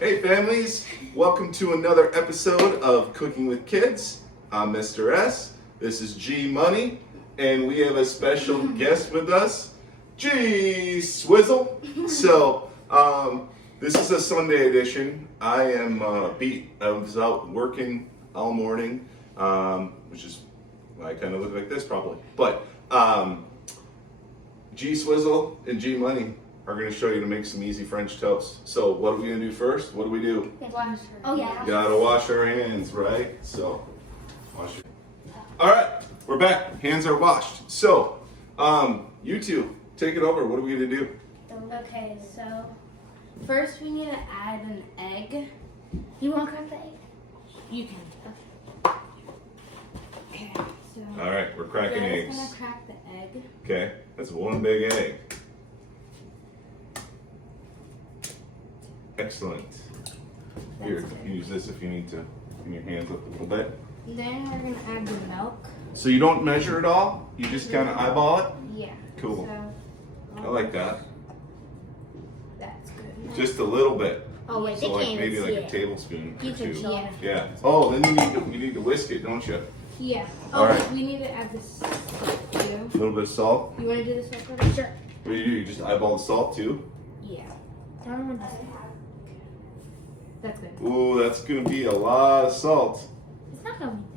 Hey families, welcome to another episode of Cooking with Kids. I'm Mr. S, this is G Money, and we have a special guest with us, G Swizzle. So, this is a Sunday edition. I am beat. I was out working all morning, which is why I kind of look like this probably. But G Swizzle and G Money are going to show you to make some easy French toast. So what are we going to do first? What do we do? Wash. Oh yeah. Gotta wash our hands, right? So, wash your... All right, we're back. Hands are washed. So, you two, take it over. What are we going to do? Okay, so first we need to add an egg. You want to crack the egg? You can. Okay. So All right, we're cracking eggs. I'm gonna crack the egg. Okay, that's one big egg. Excellent. Here, you can use this if you need to clean your hands up a little bit. Then we're gonna add the milk. So you don't measure it all? You just kind of eyeball it? Yeah. Cool. So, I like that. That's good. Just a little bit. Oh wait, they So can't like maybe even like see a it. tablespoon or You can two. show it. Yeah. Oh, then you need to whisk it, don't you? Yeah. All Oh, right. we need to add this too. A little bit of salt. You want to do this one? Sure. What do? You just eyeball the salt too? Yeah. That's good. Ooh, that's gonna be a lot of salt. It's not gonna be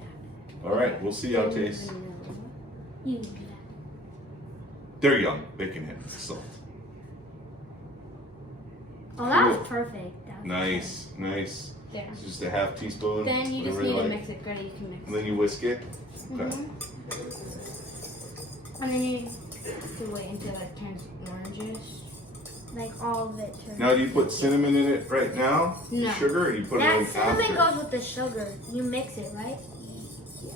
that. All right, we'll see how it tastes. You can do that. They're young; they can handle the salt. Oh, that Cool. was perfect. That was Nice, nice. There. It's just a half teaspoon. Then you just whatever need to like. mix it. Greta, you can mix And it. then you whisk it. Okay. And then you have to wait until it turns orangish. Like all of it. Now, do you put cinnamon in it right now? No. Sugar, or you put it That in cinnamon after? goes with the sugar. You mix it, right? Yeah.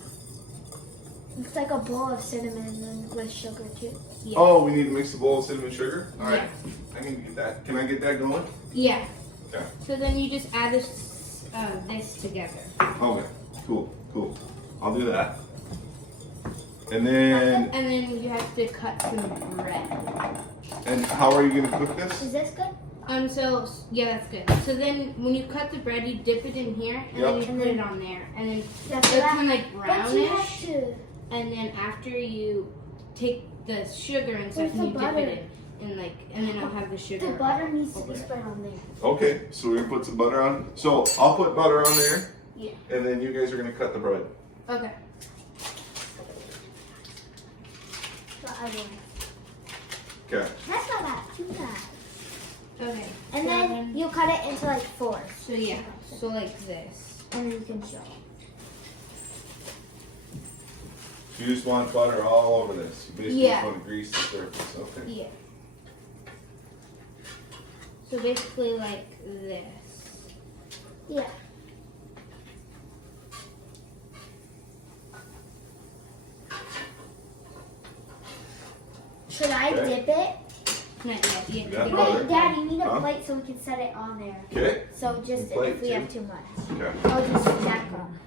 It's like a bowl of cinnamon and then with sugar too. Yeah. Oh, we need to mix the bowl of cinnamon sugar. All right, Yeah. I need to get that. Can I get that going? Yeah. Okay. So then you just add this together. Okay. Cool. Cool. I'll do that. And then, And then you have to cut some bread. and how are you gonna cook this? Is this good? So yeah, that's good. So then when you cut the bread, you dip it in here, and then you Yep. put it on there, and then Yeah, it's kind of like But you have brownish. to. And then after you take the sugar and stuff, Where's and the you dip butter? it in, and then it'll have the sugar. The butter needs to over be it. spread on there. Okay, so we're gonna put some butter on. So I'll put butter on there, Yeah. and then you guys are gonna cut the bread. Okay. The other one. Okay. That's not that too bad. Okay. And so then you cut it into like fours. So yeah. So like this. And then you can show. You just want butter all over this. You basically Yeah. just want to grease the surface. Okay. Yeah. So basically like this. Yeah. Should I Okay. dip it? Not yet. You have to Yeah. dip Butter. it. Wait, Dad, you need a Huh? plate so we can set it on there. Okay. So just A plate if we too? have too much. Okay. I'll just stack them.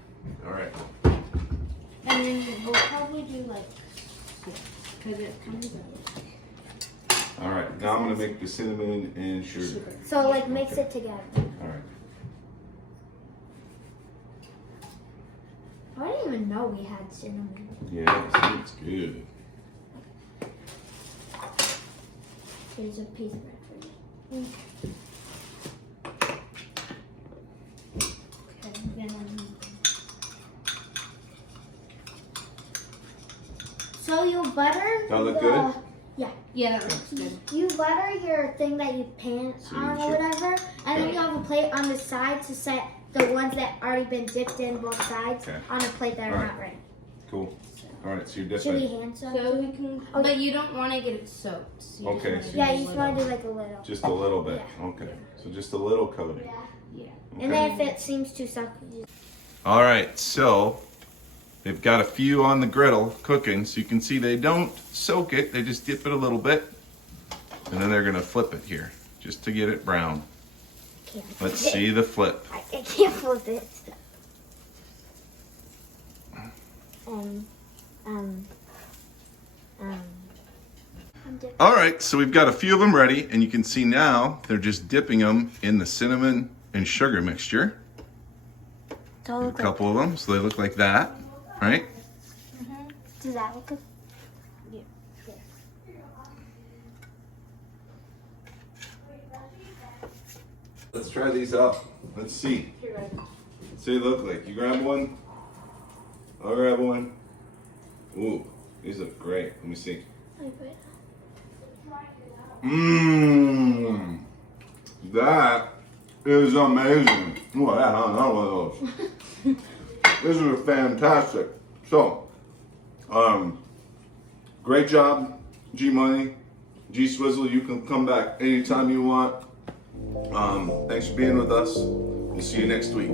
All right. And then we'll probably do like because it comes out. All right. Now I'm gonna make the cinnamon and sugar. So like mix Okay. it together. All right. I didn't even know we had cinnamon. Yeah, it's good. Here's a piece of bread for you. Okay, then. So you butter That look the, good? Yeah, that looks good. You butter your thing that you pan So on you or should- whatever, and then Okay. you have a plate on the side to set the ones that already been dipped in both sides Okay. on a plate that are Alright. not ready. Cool. All right. So you're Should we dipping. hand soak? So we can, Okay. but you don't want to get it soaked. So you Okay, Just so wanna Yeah, do you just a want to little. do like a little. Just a little bit. Yeah. Okay. So just a little coating. Yeah. And then if it seems too soaked, you All right, so they've got a few on the griddle cooking, so you can see they don't soak it, they just dip it a little bit, and then they're gonna flip it here, just to get it brown. can't. Let's see the flip. I can't flip it. Um. All right, so we've got a few of them ready, and you can see now they're just dipping them in the cinnamon and sugar mixture. Don't A look couple of them, so they look like that, right? Does that look good? Let's try these out. Let's see. See what they look like. You grab one. I'll grab one. Ooh, these look great. Let me see. Mmm. That is amazing. Oh, yeah, another one of those. This is fantastic. So, great job, G Money, G Swizzle. You can come back anytime you want. Thanks for being with us. We'll see you next week.